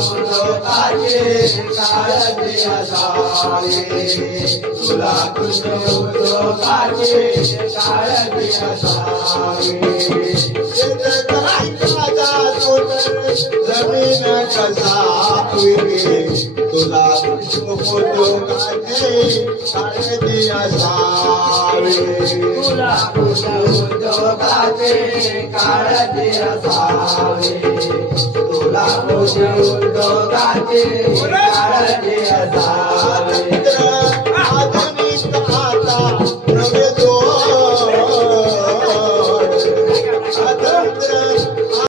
उद्योगाचे काळजी असावे तुला कृष्ण उद्योगाचे काळजी असावे जमीन कसावी तुला उद्योगाचे काळजी असावे तुला उद्योगाचे काळजी असावे तुला उद्योगाचे काळजी असावे